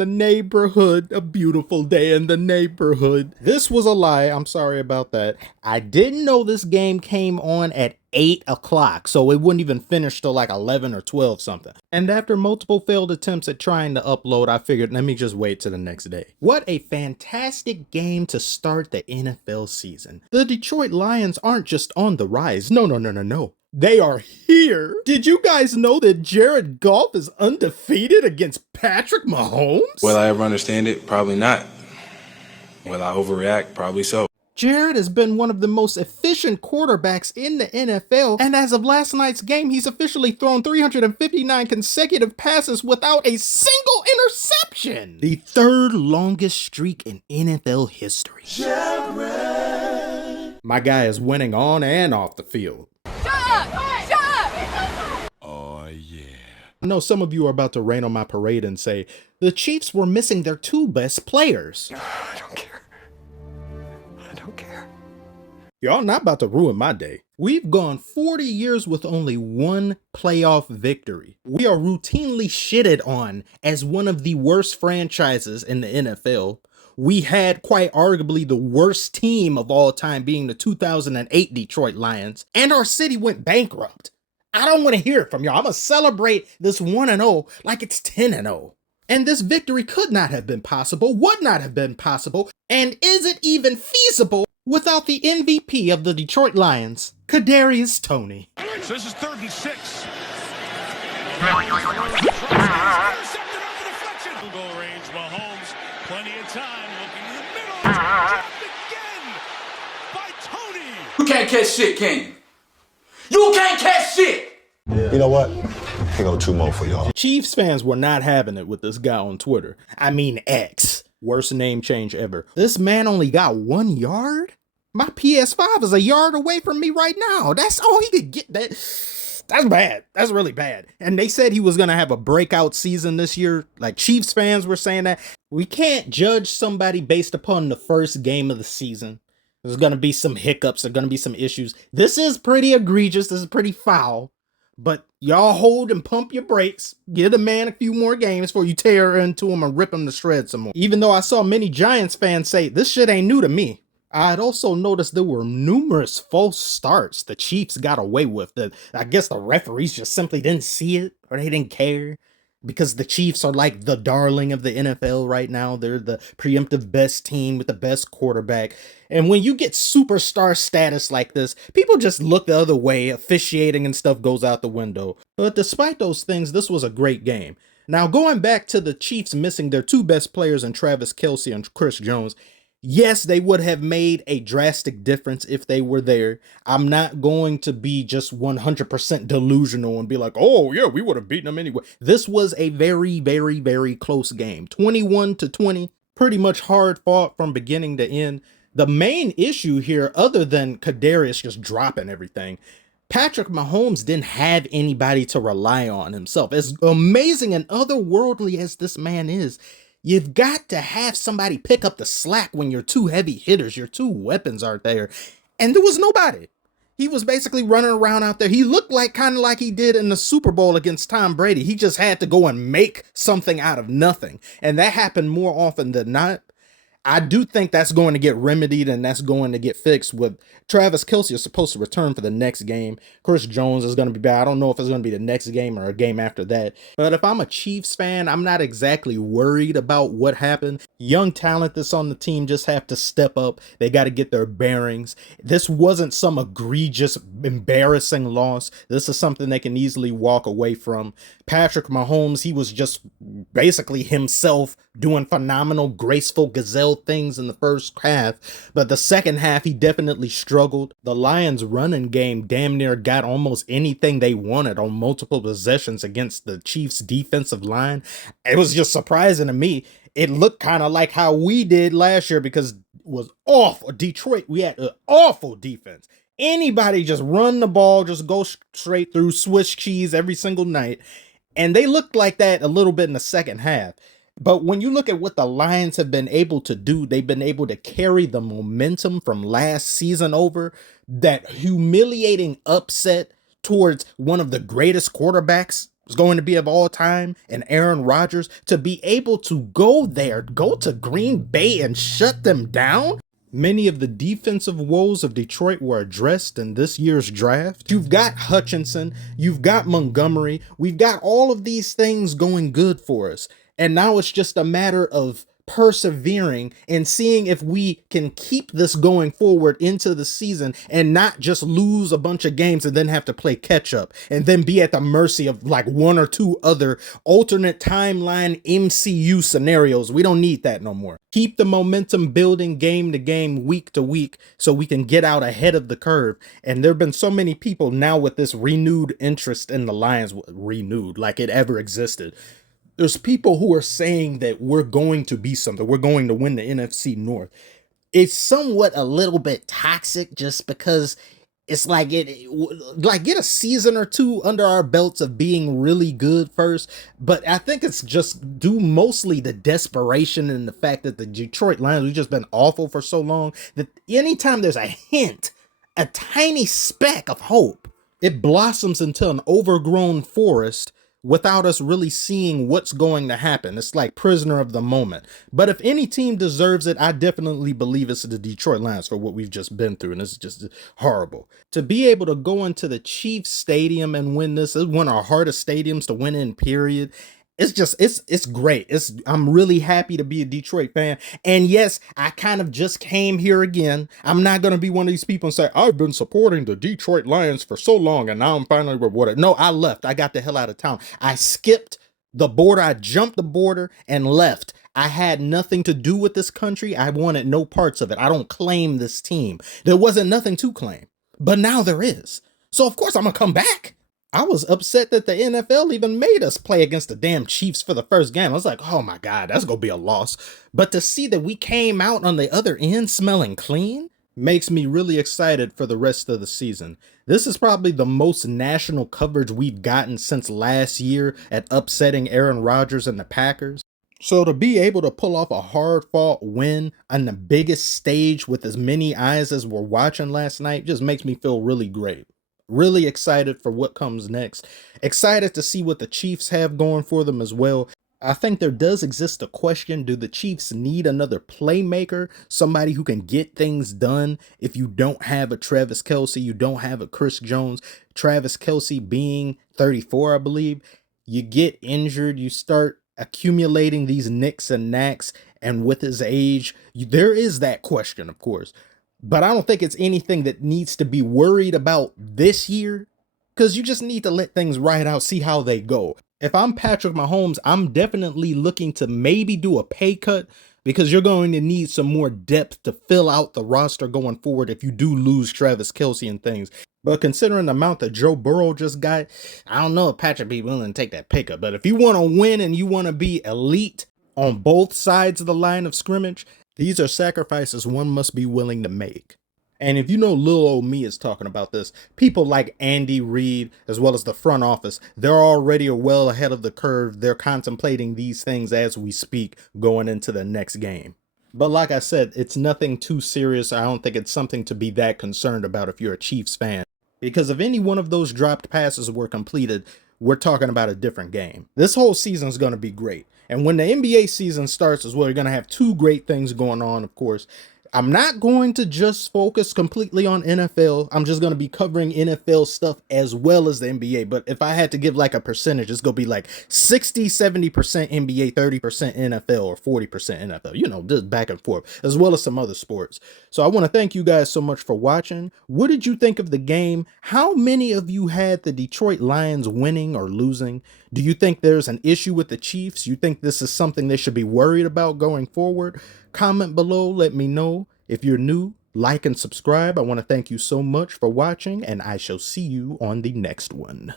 in the neighborhood. A beautiful day in the neighborhood. This was a lie. I'm sorry about that. I didn't know this game came on at 8 o'clock, so it wouldn't even finish till like 11 or 12 something. And after multiple failed attempts at trying to upload, I figured, let me just wait till the next day. What a fantastic game to start the NFL season. The Detroit Lions aren't just on the rise. No. They are here. Did you guys know that Jared Goff is undefeated against Patrick Mahomes? Will I ever understand it? Probably not. Will I overreact? Probably so. Jared has been one of the most efficient quarterbacks in the NFL, and as of last night's game, he's officially thrown 359 consecutive passes without a single interception. The third longest streak in NFL history. Jared. My guy is winning on and off the field. I know some of you are about to rain on my parade and say, the Chiefs were missing their two best players. I don't care. Y'all not about to ruin my day. We've gone 40 years with only one playoff victory. We are routinely shitted on as one of the worst franchises in the NFL. We had quite arguably the worst team of all time being the 2008 Detroit Lions, and our city went bankrupt. I don't want to hear it from y'all. I'm going to celebrate this 1-0 like it's 10-0. And this victory could not have been possible, would not have been possible, and is it even feasible without the MVP of the Detroit Lions, Kadarius Toney. So this is 3rd and 6. Goal range, Mahomes, plenty of time, looking in the middle, dropped again by Toney. You can't catch shit, can you? You can't catch shit! You know what? Here go 2 more for y'all. Chiefs fans were not having it with this guy on Twitter. I mean X. Worst name change ever. This man only got 1 yard? My PS5 is a yard away from me right now. That's all he could get. That's bad. That's really bad. And they said he was going to have a breakout season this year. Like Chiefs fans were saying that. We can't judge somebody based upon the first game of the season. There's going to be some hiccups. There's going to be some issues. This is pretty egregious. This is pretty foul. But y'all hold and pump your brakes. Give the man a few more games before you tear into him and rip him to shreds some more. Even though I saw many Giants fans say, this shit ain't new to me. I'd also noticed there were numerous false starts the Chiefs got away with that I guess the referees just simply didn't see it or they didn't care. Because the Chiefs are like the darling of the NFL right now. They're the preemptive best team with the best quarterback. And when you get superstar status like this, people just look the other way. Officiating and stuff goes out the window. But despite those things, this was a great game. Now, going back to the Chiefs missing their 2 best players in Travis Kelce and Chris Jones, yes, they would have made a drastic difference if they were there. I'm not going to be just 100% delusional and be like, oh, yeah, we would have beaten them anyway. This was a very, very, very close game. 21-20, pretty much hard fought from beginning to end. The main issue here, other than Kadarius just dropping everything, Patrick Mahomes didn't have anybody to rely on himself. As amazing and otherworldly as this man is, you've got to have somebody pick up the slack when your 2 heavy hitters, your 2 weapons aren't there. And there was nobody. He was basically running around out there. He looked like kind of like he did in the Super Bowl against Tom Brady. He just had to go and make something out of nothing. And that happened more often than not. I do think that's going to get remedied and that's going to get fixed with Travis Kelce is supposed to return for the next game. Chris Jones is going to be back. I don't know if it's going to be the next game or a game after that. But if I'm a Chiefs fan, I'm not exactly worried about what happened. Young talent that's on the team just have to step up. They got to get their bearings. This wasn't some egregious, embarrassing loss. This is something they can easily walk away from. Patrick Mahomes, he was just basically himself doing phenomenal, graceful gazelle things in the first half. But the second half, he definitely struggled. The Lions' running game damn near got almost anything they wanted on multiple possessions against the Chiefs' defensive line. It was just surprising to me. It looked kind of like how we did last year because it was awful. Detroit, we had an awful defense. Anybody just run the ball, just go straight through, Swiss cheese every single night. And they looked like that a little bit in the second half. But when you look at what the Lions have been able to do, they've been able to carry the momentum from last season over, that humiliating upset towards one of the greatest quarterbacks is going to be of all time, and Aaron Rodgers, to be able to go there, go to Green Bay and shut them down. Many of the defensive woes of Detroit were addressed in this year's draft. You've got Hutchinson, you've got Montgomery, we've got all of these things going good for us. And now it's just a matter of persevering and seeing if we can keep this going forward into the season and not just lose a bunch of games and then have to play catch up and then be at the mercy of like one or two other alternate timeline MCU scenarios. We don't need that no more. Keep the momentum building game to game, week to week, so we can get out ahead of the curve. And there have been so many people now with this renewed interest in the Lions, renewed like it ever existed. There's people who are saying that we're going to be something. We're going to win the NFC North. It's somewhat a little bit toxic just because it's like get a season or two under our belts of being really good first. But I think it's just due mostly to desperation and the fact that the Detroit Lions, we've just been awful for so long that anytime there's a hint, a tiny speck of hope, it blossoms into an overgrown forest without us really seeing what's going to happen. It's like prisoner of the moment. But if any team deserves it, I definitely believe it's the Detroit Lions for what we've just been through. And it's just horrible. To be able to go into the Chiefs Stadium and win this, is one of our hardest stadiums to win in, period. It's great. I'm really happy to be a Detroit fan. And yes, I kind of just came here again. I'm not going to be one of these people and say, I've been supporting the Detroit Lions for so long and now I'm finally rewarded. No, I left. I got the hell out of town. I skipped the border. I jumped the border and left. I had nothing to do with this country. I wanted no parts of it. I don't claim this team. There wasn't nothing to claim, but now there is. So of course I'm going to come back. I was upset that the NFL even made us play against the damn Chiefs for the first game. I was like, oh my God, that's going to be a loss. But to see that we came out on the other end smelling clean makes me really excited for the rest of the season. This is probably the most national coverage we've gotten since last year at upsetting Aaron Rodgers and the Packers. So to be able to pull off a hard-fought win on the biggest stage with as many eyes as were watching last night just makes me feel really great. Really excited for what comes next. Excited to see what the Chiefs have going for them as well. I think there does exist a question, do the Chiefs need another playmaker? Somebody who can get things done if you don't have a Travis Kelce, you don't have a Chris Jones. Travis Kelce being 34, I believe. You get injured, you start accumulating these nicks and knacks, and with his age, there is that question, of course. But I don't think it's anything that needs to be worried about this year, because you just need to let things ride out, see how they go. If I'm Patrick Mahomes, I'm definitely looking to maybe do a pay cut because you're going to need some more depth to fill out the roster going forward if you do lose Travis Kelce and things. But considering the amount that Joe Burrow just got, I don't know if Patrick be willing to take that pay cut. But if you want to win and you want to be elite on both sides of the line of scrimmage, these are sacrifices one must be willing to make. And if you know little old me is talking about this, people like Andy Reid, as well as the front office, they're already well ahead of the curve. They're contemplating these things as we speak going into the next game. But like I said, it's nothing too serious. I don't think it's something to be that concerned about if you're a Chiefs fan. Because if any one of those dropped passes were completed, we're talking about a different game. This whole season is going to be great. And when the NBA season starts as well, you're going to have two great things going on, of course. I'm not going to just focus completely on NFL. I'm just going to be covering NFL stuff as well as the NBA. But if I had to give like a percentage, it's going to be like 60-70% NBA, 30% NFL, or 40% NFL, you know, just back and forth, as well as some other sports. So I want to thank you guys so much for watching. What did you think of the game? How many of you had the Detroit Lions winning or losing? Do you think there's an issue with the Chiefs? You think this is something they should be worried about going forward? Comment below, let me know. If you're new, like and subscribe. I want to thank you so much for watching, and I shall see you on the next one.